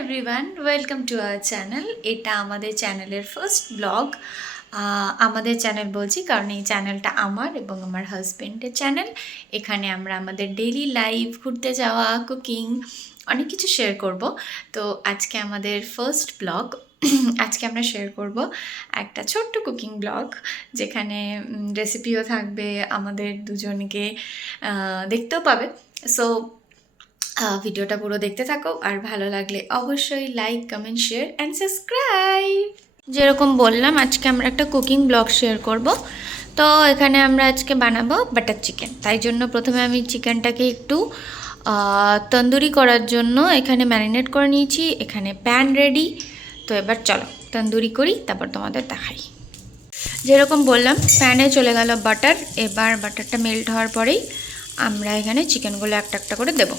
Everyone, welcome to our channel. এটা আমাদের চ্যানেলের ফার্স্ট ব্লগ। আমাদের চ্যানেল বলছি কারণ এই চ্যানেলটা আমার এবং আমার হাজব্যান্ডের চ্যানেল। এখানে আমরা আমাদের ডেইলি লাইফ, ঘুরতে যাওয়া, কুকিং, অনেক কিছু শেয়ার করব। তো আজকে আমাদের ফার্স্ট ব্লগ। আজকে আমরা শেয়ার করব একটা ছোট্ট কুকিং ব্লগ, যেখানে রেসিপিও থাকবে, আমাদের দুজনকে দেখতেও পাবে। সো ভিডিওটা পুরো দেখতে থাকো, আর ভালো লাগলে অবশ্যই like, comment, share and subscribe. যেরকম বললাম, আজকে আমরা একটা কুকিং ব্লগ শেয়ার করব। তো এখানে আমরা আজকে বানাবো বাটার চিকেন। তাই জন্য প্রথমে আমি চিকেনটাকে একটু তন্দুরি করার জন্য এখানে ম্যারিনেট করে নিয়েছি। এখানে প্যান রেডি। তো এবার চলো তন্দুরি করি, তারপর তোমাদের দেখাই। যেরকম বললাম, প্যানে চলে গেল বাটার। এবার বাটারটা মেল্ট হওয়ার পরেই আমরা এখানে চিকেনগুলো একটা একটা করে দেবো।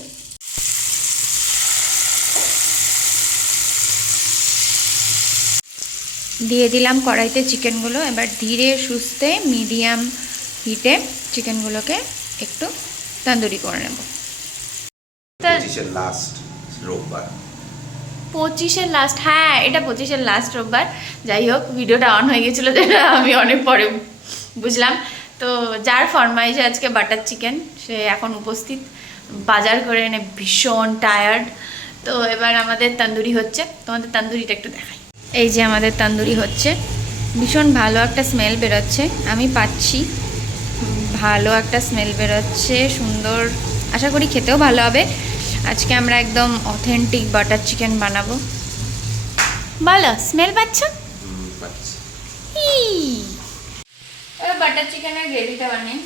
দিয়ে দিলাম কড়াইতে চিকেনগুলো। এবার ধীরে সুস্থে মিডিয়াম হিটে চিকেনগুলোকে একটু তন্দুরি করে নেব। 25-এর লাস্ট রোববার। 25-এর লাস্ট, হ্যাঁ এটা 25-এর লাস্ট রোববার। যাই হোক, ভিডিওটা অন হয়ে গেছিলো, যেটা আমি অনেক পরে বুঝলাম। তো যার ফরমাইশে আজকে বাটার চিকেন, সে এখন উপস্থিত। বাজার করে এনে ভীষণ টায়ার্ড। তো এবার আমাদের তন্দুরি হচ্ছে, তোমাদের তন্দুরিটা একটু দেখাই। এই যে আমাদের তন্দুরি হচ্ছে, ভীষণ ভালো একটা স্মেল বেরোচ্ছে, আমি পাচ্ছি ভালো একটা স্মেল বেরোচ্ছে, সুন্দর। আশা করি খেতেও ভালো হবে। আজকে আমরা একদম অথেন্টিক বাটার চিকেন বানাবো। ভালো স্মেল পাচ্ছ? এবার বাটার চিকেনের গ্রেভিটা বানিয়ে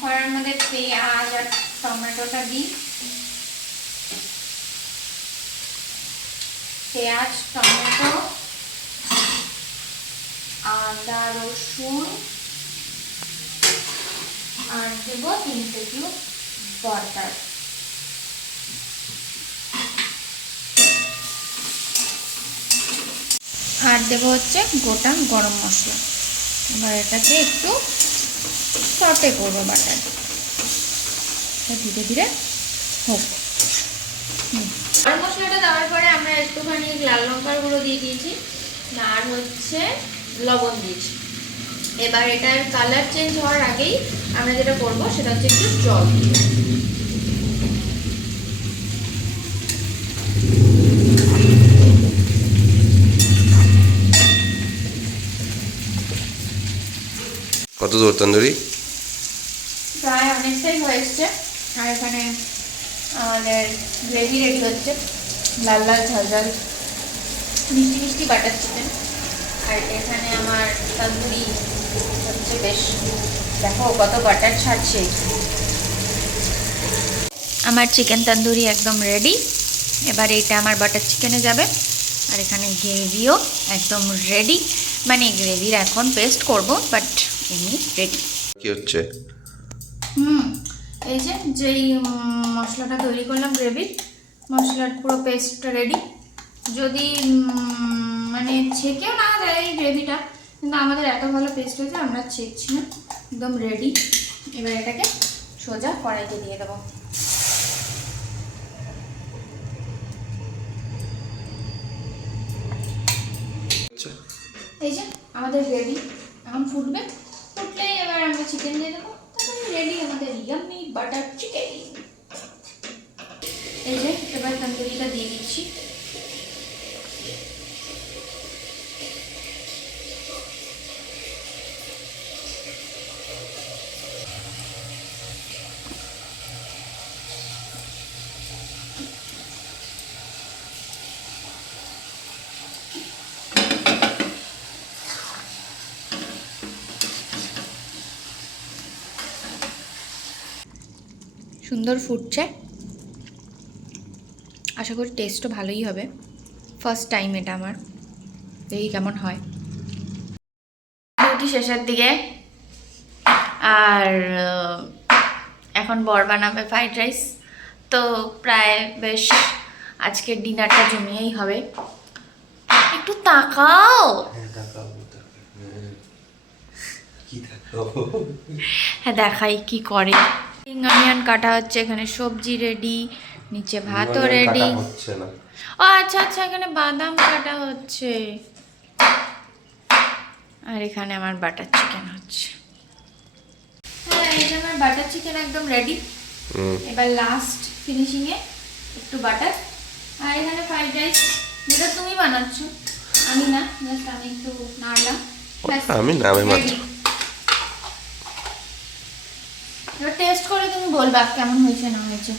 কড়াইয়ের মধ্যে পেঁয়াজ আর টমেটোটা দিই। পেঁয়াজ, টমেটো, আদা, রসুন আর দেবো 3 কিউব বাটার। আর দেবো হচ্ছে গোটা গরম মশলা। এবার এটাকে একটু সটে করবো বাটার, ধীরে ধীরে হোক। গরম মশলাটা দেওয়ার পরে আমরা একটুখানি লাল লঙ্কার গুঁড়ো দিয়ে দিয়েছি, আর হচ্ছে লবণ দিয়েছি। এবার এটার কালার চেঞ্জ হওয়ার আগেই আমরা যেটা করবো সেটা হচ্ছে একটু জল দিয়ে কত দূর তন্দুরি? প্রায় অনেকটাই হয়ে এসছে। আর এখানে আমাদের গ্রেভি রেডি হচ্ছে, লাল লাল ঝাল ঝাল মিষ্টি মিষ্টি বাটার চিকেন। আর এখানে আমার তন্দুরি হচ্ছে, বেশ দেখো কত বাটার ছাড়ছে। আমার চিকেন তন্দুরি একদম রেডি। এবার এইটা আমার বাটার চিকেনে যাবে। আর এখানে গ্রেভিও একদম রেডি, মানে গ্রেভির এখন পেস্ট করব, বাট এমনি রেডি। কি হচ্ছে? এই যে যেই মশলাটা তৈরি করলাম, গ্রেভির মশলার পুরো পেস্টটা রেডি। যদি মানে ছেঁকেও না যায় এই গ্রেভিটা, কিন্তু আমাদের এত ভালো পেস্ট হয়েছে আমরা ছেঁকছি না, একদম রেডি। এবার এটাকে সোজা কড়াইতে দিয়ে দেবো। এই যে আমাদের গ্রেভি এখন ফুটবে, ফুটলেই এবার আমরা চিকেন দিয়ে দেবো। তারপরে রেডি আমাদের ইয়াম্মি বাটার চিকেন। এই যে এবার তন্দুরিটা দিয়ে দিচ্ছি। সুন্দর ফুটছে, আশা করি টেস্টও ভালোই হবে। ফার্স্ট টাইম এটা আমার, দেখি কেমন হয়। ডিউটি শেষের দিকে, আর এখন বর বানাবে ফ্রাইড রাইস। তো প্রায় বেশ আজকের ডিনারটা জমিয়েই হবে। একটু তাকাও। হ্যাঁ দেখাই কি করে। অনিয়ন কাটা হচ্ছে, এখানে সবজি রেডি, নিচে ভাতও বিমানের রেডি। কাটা হচ্ছে না। ও আচ্ছা আচ্ছা, এখানে বাদাম কাটা হচ্ছে আর এখানে আমার বাটার চিকেন হচ্ছে। হ্যাঁ, এই যে আমার বাটার চিকেন একদম রেডি। এবার লাস্ট ফিনিশিং এ একটু বাটার। আর এখানে ফ্রাইড রাইস, যেটা তুমি বানাচ্ছ, আমি না, জাস্ট আমি একটু নাড়লাম। ব্যাস, আমি নামে মাত্র। ready। এবার টেস্ট করে তুমি বলবা কেমন হয়েছে না হয়েছে।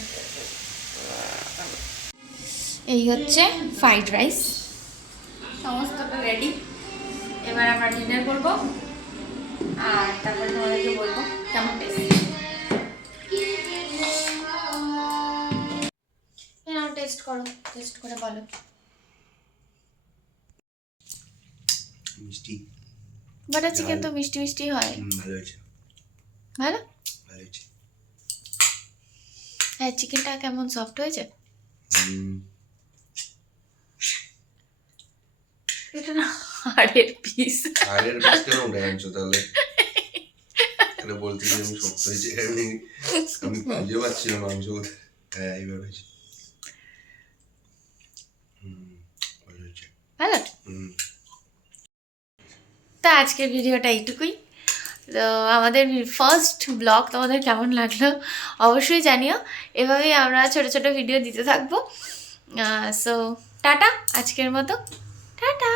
এই হচ্ছে ফ্রাইড রাইস, সমস্তটা রেডি। এবার আমরা ডিনার করব আর তারপর তোমাদেরকে বলবো কেমন টেস্ট। টেস্ট করো, টেস্ট করে বলো। মিষ্টি। বাটার চিকেন তো মিষ্টি মিষ্টি হয়। ভালো হয়েছে। ভালো? ভালো হয়েছে। হ্যাঁ, চিকেনটা কেমন সফট হয়েছে? এটা না হাড়ের পিস। হাড়ের পিস কেন উঠে আনছো তাহলে? এটা বলতে গিয়ে আমি শক্ত হয়েছে, আমি খুঁজে পাচ্ছি না মাংস। হ্যাঁ, এইবার হয়েছে। ভালো হয়েছে। ভালো। তো আজকের ভিডিওটা এইটুকুই। তো আমাদের ফার্স্ট ব্লগ তোমাদের কেমন লাগলো অবশ্যই জানিও। এভাবেই আমরা ছোট ছোট ভিডিও দিতে থাকবো। সো টাটা আজকের মতো, টাটা।